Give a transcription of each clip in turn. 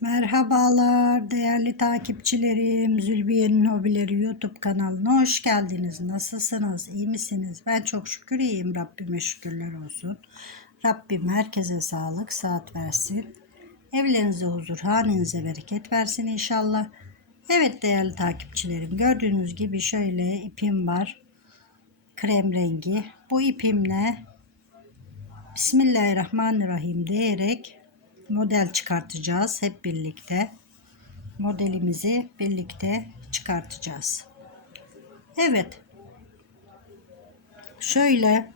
Merhabalar değerli takipçilerim. Zülbiye'nin Hobileri YouTube kanalına hoş geldiniz. Nasılsınız? İyi misiniz? Ben çok şükür iyiyim. Rabbime şükürler olsun. Rabbim herkese sağlık, saat versin. Evlerinize huzur, hanenize bereket versin inşallah. Evet değerli takipçilerim gördüğünüz gibi şöyle ipim var. Krem rengi. Bu ipimle Bismillahirrahmanirrahim diyerek model çıkartacağız hep birlikte. Modelimizi birlikte çıkartacağız. Evet. Şöyle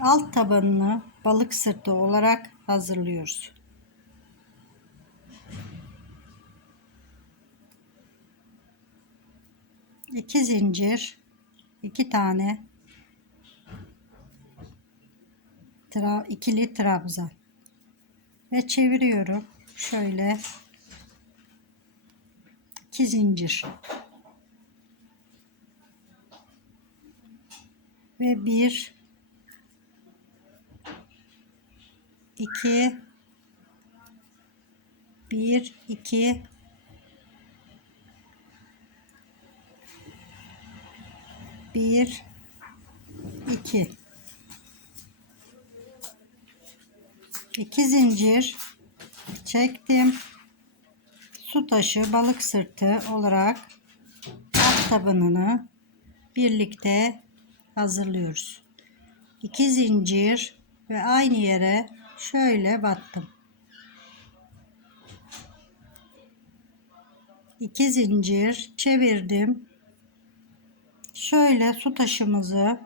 alt tabanını balık sırtı olarak hazırlıyoruz. İki zincir, iki tane tra ikili trabzan ve çeviriyorum. Şöyle iki zincir. Ve bir iki bir iki bir iki 2 zincir çektim. Su taşı balık sırtı olarak alt tabanını birlikte hazırlıyoruz. 2 zincir ve aynı yere şöyle battım. 2 zincir çevirdim. Şöyle su taşımızı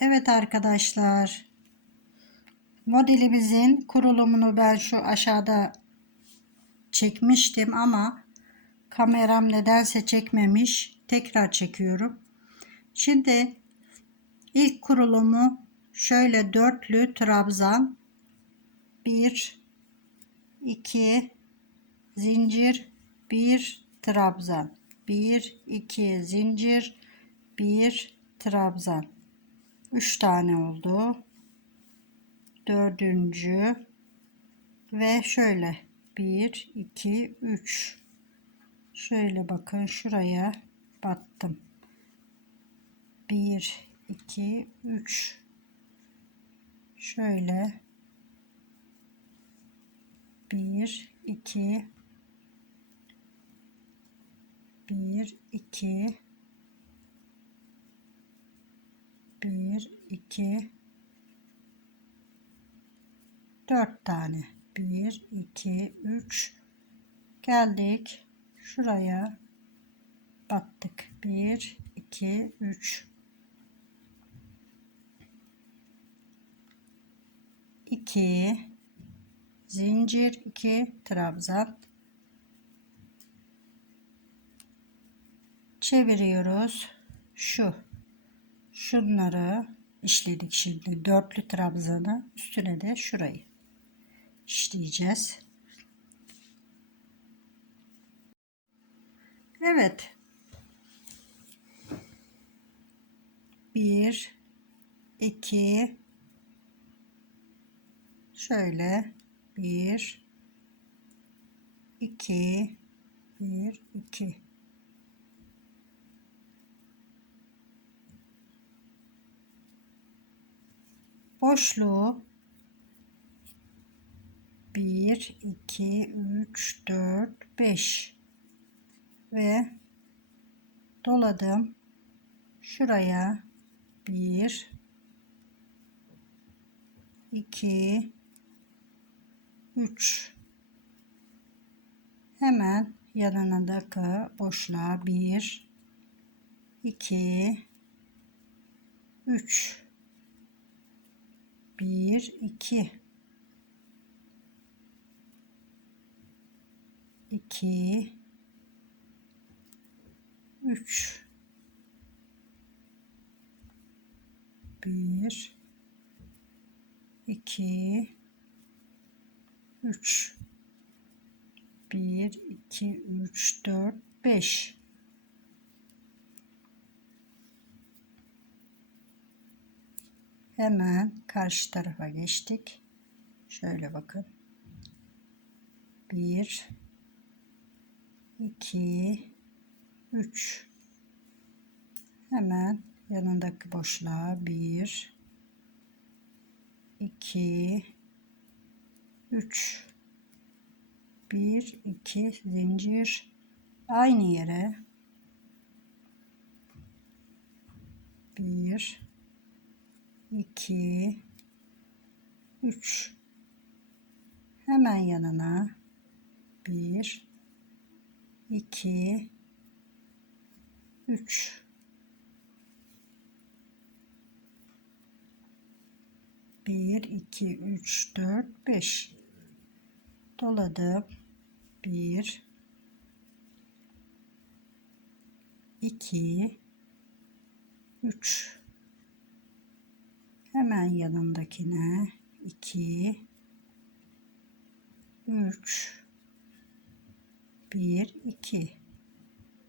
Evet arkadaşlar. Modelimizin kurulumunu ben şu aşağıda çekmiştim ama kameram nedense çekmemiş. Tekrar çekiyorum. Şimdi ilk kurulumu şöyle dörtlü trabzan 1 2 zincir 1 trabzan 1 2 zincir 1 trabzan 3 tane oldu. Dördüncü. Ve şöyle. 1 2 3 şöyle bakın şuraya battım. 1 2 3 şöyle. 1 2 1 2 1 2 4 tane. 1 2 3 geldik. Şuraya battık. 1 2 3 2 zincir. 2 trabzan. Çeviriyoruz. Şu şunları işledik şimdi dörtlü trabzanı üstüne de şurayı işleyeceğiz. Evet. Bir, iki, şöyle bir, iki, bir, iki. Boşluğu 1 2 3 4 5 ve doladım. Şuraya 1 2 3 hemen yanındaki boşluğa 1 2 3 bir iki. İki. Üç. Bir. İki. Üç. Bir iki üç dört beş. Hemen karşı tarafa geçtik. Şöyle bakın. 1 2 3 Hemen yanındaki boşluğa 1 2 3 1 2 zincir aynı yere 1 2 3 hemen yanına. 1 2 3 1 2 3 4 5 doladım. 1 2 3 hemen yanındakine. 2 3 1 2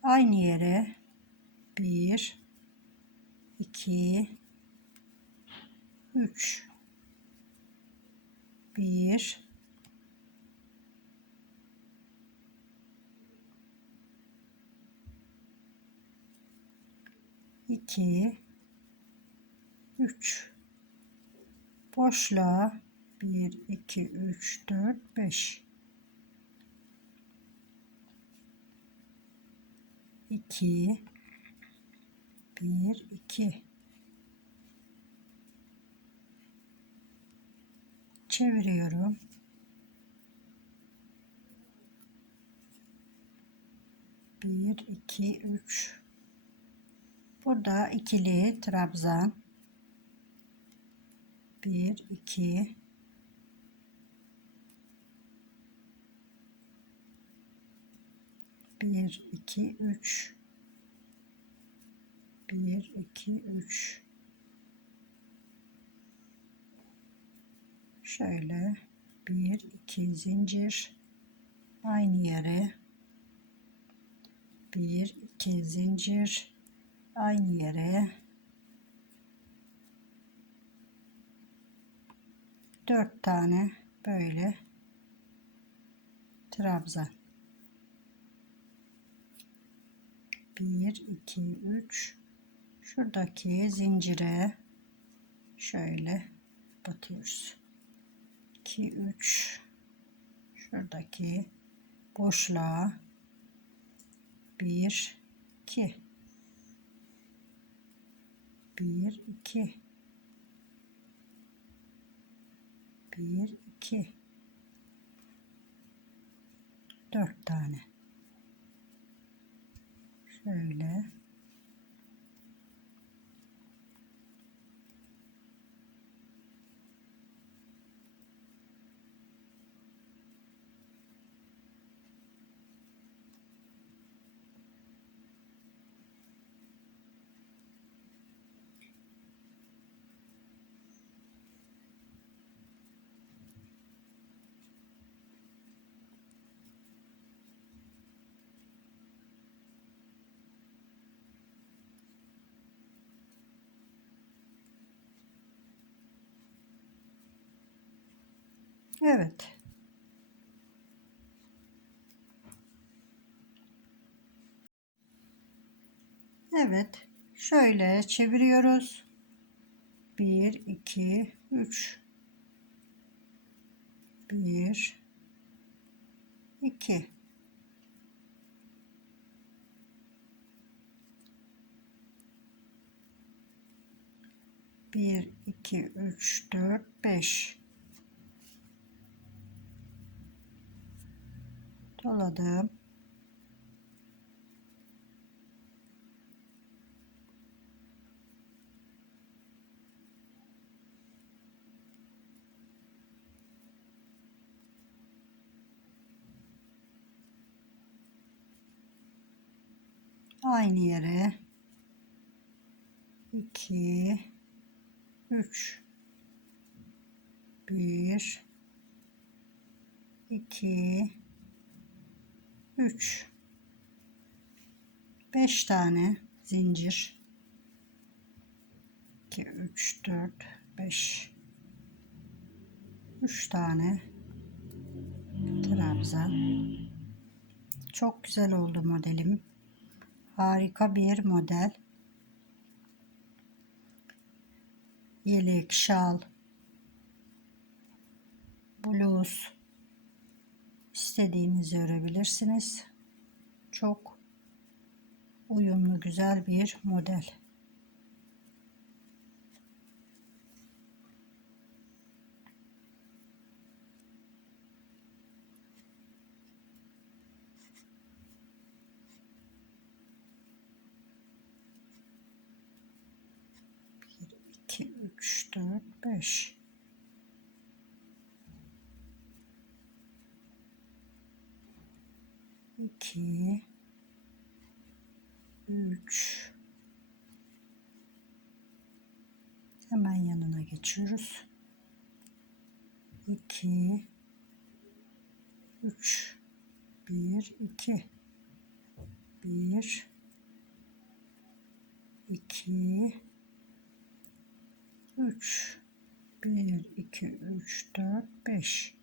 aynı yere. 1 2 3 1 2 3 boşluğa 1 2 3 4 5 2 1 2 çeviriyorum. Bir iki üç. Burada ikili trabzan bir iki. Bir iki üç. Bir iki üç. Şöyle bir iki zincir. Aynı yere. Bir iki zincir. Aynı yere dört tane böyle trabzan. Bir iki üç. Şuradaki zincire şöyle batıyoruz. 2 3 şuradaki boşluğa 1 2 1 2 1 2 4 tane. Şöyle Evet. Evet. Şöyle çeviriyoruz. 1 2 3 1 2 1 2 3 4 5 doladım. Aynı yere 2 3 Bir, iki, üç, beş tane zincir. 2, 3, 4, 5, 3 tane trabzan. Çok güzel oldu modelim. Harika bir model. Yelek, şal, bluz istediğinizi örebilirsiniz. Çok uyumlu güzel bir model. 2 3 Hemen yanına geçiyoruz. 2 3 1 2 1 2 3 1 2 3 4 5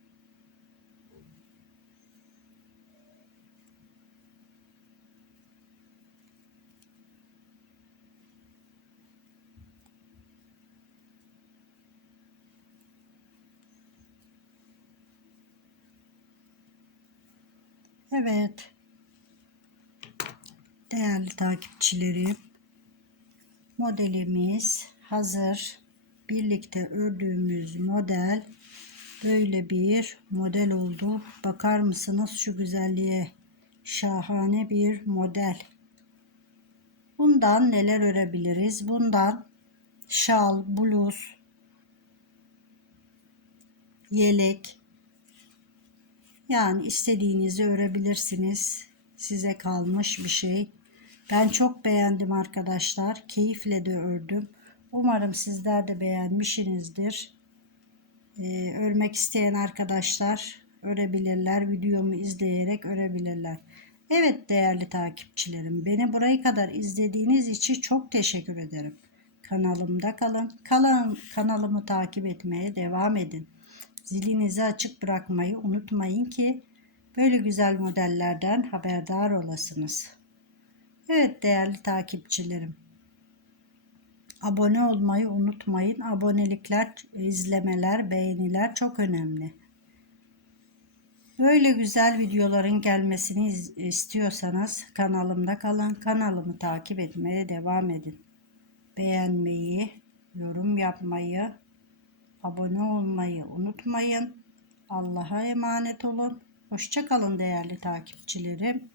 Evet. Değerli takipçilerim. Modelimiz hazır. Birlikte ördüğümüz model böyle bir model oldu. Bakar mısınız şu güzelliğe? Şahane bir model. Bundan neler örebiliriz? Bundan şal, bluz, yelek, yani istediğinizi örebilirsiniz. Size kalmış bir şey. Ben çok beğendim arkadaşlar. Keyifle de ördüm. Umarım sizler de beğenmişsinizdir. Ee, örmek isteyen arkadaşlar örebilirler. Videomu izleyerek örebilirler. Evet değerli takipçilerim. Beni buraya kadar izlediğiniz için çok teşekkür ederim. Kanalımda kalın. Kalın kanalımı takip etmeye devam edin. Zilinizi açık bırakmayı unutmayın ki böyle güzel modellerden haberdar olasınız. Evet değerli takipçilerim. Abone olmayı unutmayın. Abonelikler, izlemeler, beğeniler çok önemli. Böyle güzel videoların gelmesini istiyorsanız kanalımda kalın. Kanalımı takip etmeye devam edin. Beğenmeyi, yorum yapmayı, abone olmayı unutmayın. Allah'a emanet olun. Hoşçakalın değerli takipçilerim.